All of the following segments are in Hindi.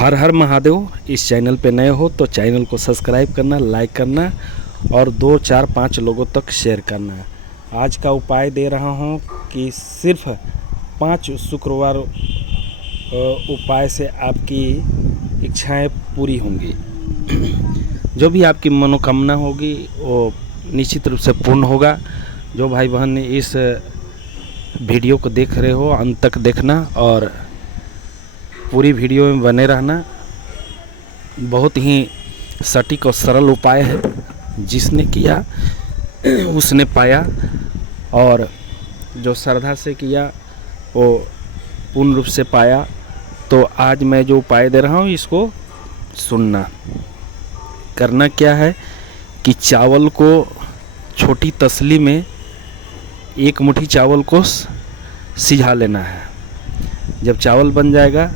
हर हर महादेव। इस चैनल पे नए हो तो चैनल को सब्सक्राइब करना, लाइक करना और 2 4 5 लोगों तक शेयर करना। आज का उपाय दे रहा हूँ कि सिर्फ 5 शुक्रवार उपाय से आपकी इच्छाएं पूरी होंगी। जो भी आपकी मनोकामना होगी वो निश्चित रूप से पूर्ण होगा। जो भाई बहन इस वीडियो को देख रहे हो अंत तक देखना और पूरी वीडियो में बने रहना। बहुत ही सटीक और सरल उपाय है, जिसने किया उसने पाया और जो श्रद्धा से किया वो पूर्ण रूप से पाया। तो आज मैं जो उपाय दे रहा हूँ इसको सुनना। करना क्या है कि चावल को छोटी तसली में 1 मुट्ठी चावल को सिझा लेना है। जब चावल बन जाएगा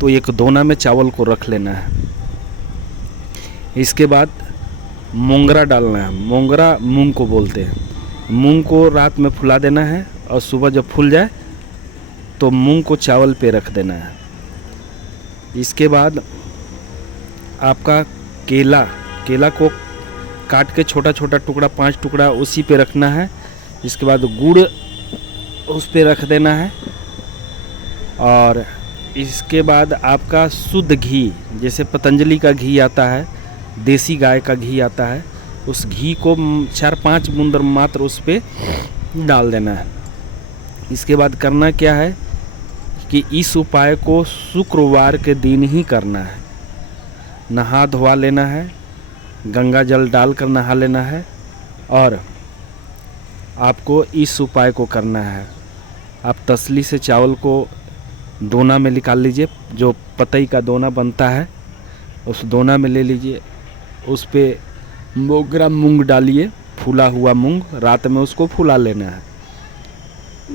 तो एक दोना में चावल को रख लेना है। इसके बाद मोंगरा डालना है। मोंगरा मूंग को बोलते हैं। मूंग को रात में फुला देना है और सुबह जब फूल जाए तो मूंग को चावल पे रख देना है। इसके बाद आपका केला को काट के छोटा छोटा टुकड़ा 5 टुकड़ा उसी पे रखना है। इसके बाद गुड़ उस पे रख देना है और इसके बाद आपका शुद्ध घी, जैसे पतंजलि का घी आता है, देसी गाय का घी आता है, उस घी को 4-5 बूंद मात्र उस पे डाल देना है। इसके बाद करना क्या है कि इस उपाय को शुक्रवार के दिन ही करना है। नहा धोवा लेना है, गंगा जल डालकर नहा लेना है और आपको इस उपाय को करना है। आप तसली से चावल को दोना में निकाल लीजिए। जो पतई का दोना बनता है उस दोना में ले लीजिए। उस पे 100 ग्राम मूंग डालिए, फूला हुआ मूंग। रात में उसको फुला लेना है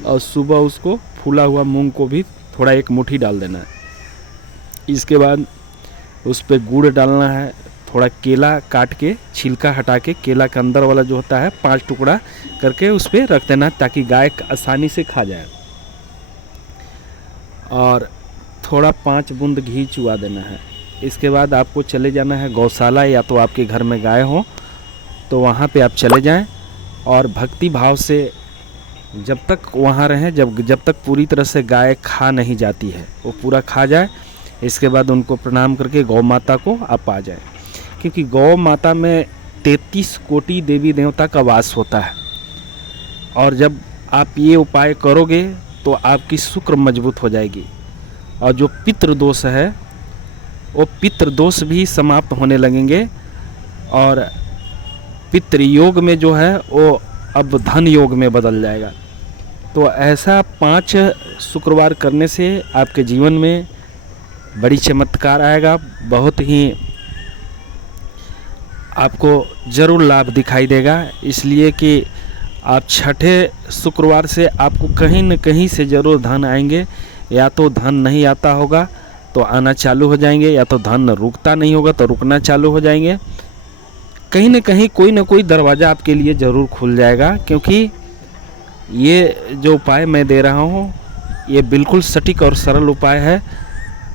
और सुबह उसको फूला हुआ मूंग को भी थोड़ा 1 मुट्ठी डाल देना है। इसके बाद उस पे गुड़ डालना है। थोड़ा केला काट के छिलका हटा के केला के अंदर वाला जो होता है 5 टुकड़ा करके उस पे रख देना ताकि गाय आसानी से खा जाए। और थोड़ा 5 बूंद घी चुआ देना है। इसके बाद आपको चले जाना है गौशाला, या तो आपके घर में गाय हो तो वहाँ पे आप चले जाएं और भक्ति भाव से जब तक वहाँ रहें जब तक पूरी तरह से गाय खा नहीं जाती है, वो पूरा खा जाए। इसके बाद उनको प्रणाम करके गौ माता को आप आ जाएं, क्योंकि गौ माता में 33 कोटि देवी देवता का वास होता है। और जब आप ये उपाय करोगे तो आपकी शुक्र मजबूत हो जाएगी और जो पितृ दोष है वो पितृ दोष भी समाप्त होने लगेंगे और पितृ योग में जो है वो अब धन योग में बदल जाएगा। तो ऐसा 5 शुक्रवार करने से आपके जीवन में बड़ी चमत्कार आएगा। बहुत ही आपको ज़रूर लाभ दिखाई देगा, इसलिए कि आप 6ठे शुक्रवार से आपको कहीं न कहीं से ज़रूर धन आएंगे। या तो धन नहीं आता होगा तो आना चालू हो जाएंगे, या तो धन रुकता नहीं होगा तो रुकना चालू हो जाएंगे। कहीं न कहीं कोई न कोई दरवाज़ा आपके लिए ज़रूर खुल जाएगा, क्योंकि ये जो उपाय मैं दे रहा हूँ ये बिल्कुल सटीक और सरल उपाय है।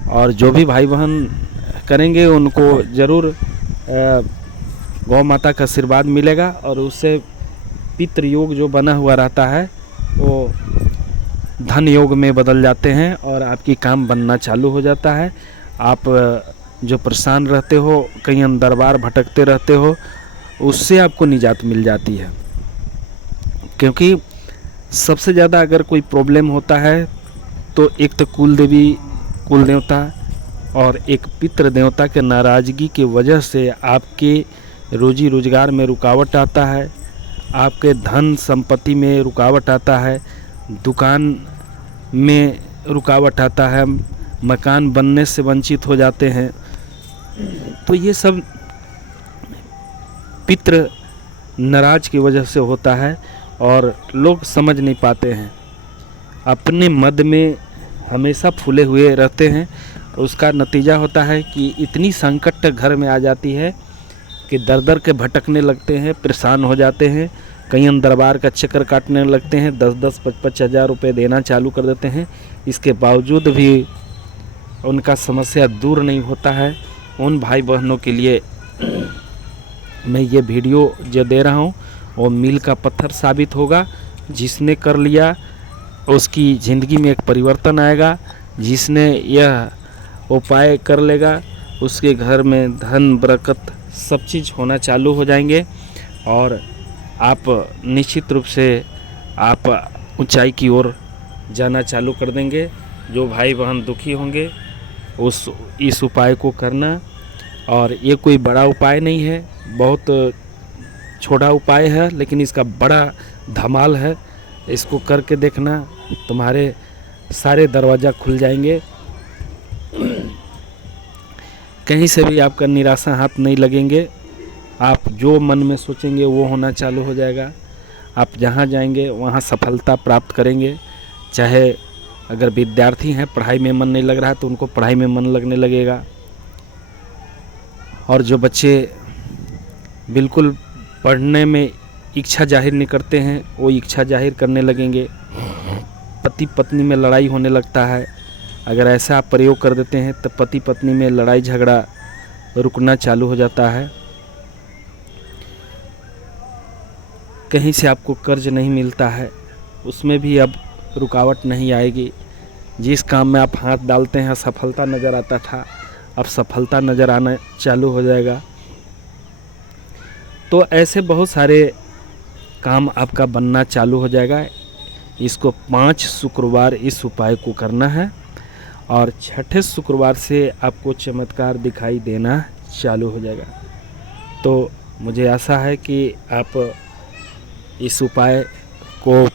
और जो भी भाई बहन करेंगे उनको ज़रूर गौ माता का आशीर्वाद मिलेगा और उससे पितृ योग जो बना हुआ रहता है वो धन योग में बदल जाते हैं और आपकी काम बनना चालू हो जाता है। आप जो परेशान रहते हो, कहीं दरबार भटकते रहते हो, उससे आपको निजात मिल जाती है। क्योंकि सबसे ज़्यादा अगर कोई प्रॉब्लम होता है तो एक तो कुल देवता और एक पितृ देवता के नाराज़गी की वजह से आपके रोजी रोजगार में रुकावट आता है, आपके धन संपत्ति में रुकावट आता है, दुकान में रुकावट आता है, मकान बनने से वंचित हो जाते हैं। तो ये सब पितृ नाराज की वजह से होता है और लोग समझ नहीं पाते हैं, अपने मद में हमेशा फूले हुए रहते हैं। उसका नतीजा होता है कि इतनी संकट घर में आ जाती है कि दर दर के भटकने लगते हैं, परेशान हो जाते हैं। कहीं दरबार का चक्कर काटने लगते हैं, 10-10, 25-25 हज़ार रुपये देना चालू कर देते हैं। इसके बावजूद भी उनका समस्या दूर नहीं होता है, उन भाई बहनों के लिए मैं ये वीडियो जो दे रहा हूँ वो मील का पत्थर साबित होगा। जिसने कर लिया उसकी ज़िंदगी में एक परिवर्तन आएगा। जिसने यह उपाय कर लेगा उसके घर में धन बरकत सब चीज़ होना चालू हो जाएंगे और आप निश्चित रूप से आप ऊंचाई की ओर जाना चालू कर देंगे। जो भाई बहन दुखी होंगे इस उपाय को करना। और ये कोई बड़ा उपाय नहीं है, बहुत छोटा उपाय है, लेकिन इसका बड़ा धमाल है। इसको करके देखना, तुम्हारे सारे दरवाज़ा खुल जाएंगे। कहीं से भी आपका निराशा हाथ नहीं लगेंगे। आप जो मन में सोचेंगे वो होना चालू हो जाएगा। आप जहाँ जाएंगे वहाँ सफलता प्राप्त करेंगे। चाहे अगर विद्यार्थी हैं, पढ़ाई में मन नहीं लग रहा है तो उनको पढ़ाई में मन लगने लगेगा। और जो बच्चे बिल्कुल पढ़ने में इच्छा जाहिर नहीं करते हैं वो इच्छा जाहिर करने लगेंगे। पति पत्नी में लड़ाई होने लगता है, अगर ऐसा आप प्रयोग कर देते हैं तो पति पत्नी में लड़ाई झगड़ा रुकना चालू हो जाता है। कहीं से आपको कर्ज नहीं मिलता है, उसमें भी अब रुकावट नहीं आएगी। जिस काम में आप हाथ डालते हैं सफलता नज़र आता था, अब सफलता नज़र आना चालू हो जाएगा। तो ऐसे बहुत सारे काम आपका बनना चालू हो जाएगा। इसको 5 शुक्रवार इस उपाय को करना है और छठे शुक्रवार से आपको चमत्कार दिखाई देना चालू हो जाएगा। तो मुझे आशा है कि आप इस उपाय को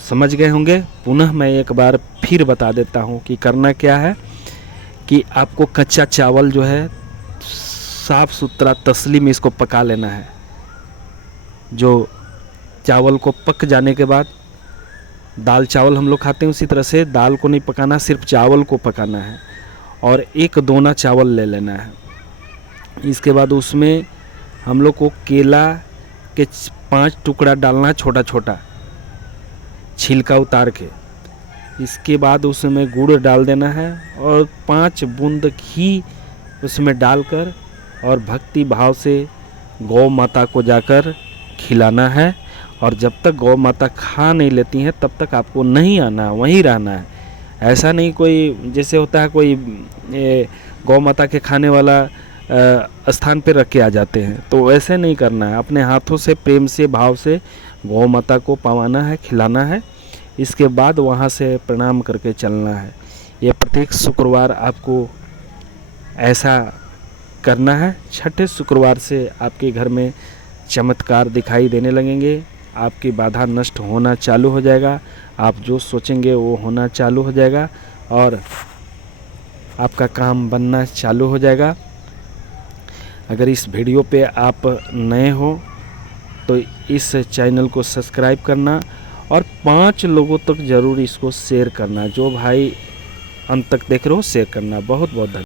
समझ गए होंगे। पुनः मैं एक बार फिर बता देता हूँ कि करना क्या है कि आपको कच्चा चावल जो है साफ़ सुथरा तसली में इसको पका लेना है। जो चावल को पक जाने के बाद दाल चावल हम लोग खाते हैं उसी तरह से दाल को नहीं पकाना, सिर्फ चावल को पकाना है और 1 दोना चावल ले लेना है। इसके बाद उसमें हम लोग को केला के 5 टुकड़ा डालना, छोटा छोटा छिलका उतार के। इसके बाद उसमें गुड़ डाल देना है और 5 बूंद घी उसमें डालकर और भक्ति भाव से गौ माता को जाकर खिलाना है। और जब तक गौ माता खा नहीं लेती हैं तब तक आपको नहीं आना, वहीं रहना है। ऐसा नहीं कोई जैसे होता है कोई गौ माता के खाने वाला स्थान पे रख के आ जाते हैं, तो वैसे नहीं करना है। अपने हाथों से प्रेम से भाव से गौ माता को पवाना है, खिलाना है। इसके बाद वहाँ से प्रणाम करके चलना है। ये प्रत्येक शुक्रवार आपको ऐसा करना है। छठे शुक्रवार से आपके घर में चमत्कार दिखाई देने लगेंगे। आपकी बाधा नष्ट होना चालू हो जाएगा। आप जो सोचेंगे वो होना चालू हो जाएगा और आपका काम बनना चालू हो जाएगा। अगर इस वीडियो पे आप नए हो तो इस चैनल को सब्सक्राइब करना और 5 लोगों तक ज़रूर इसको शेयर करना। जो भाई अंत तक देख रहे हो शेयर करना। बहुत बहुत धन्यवाद।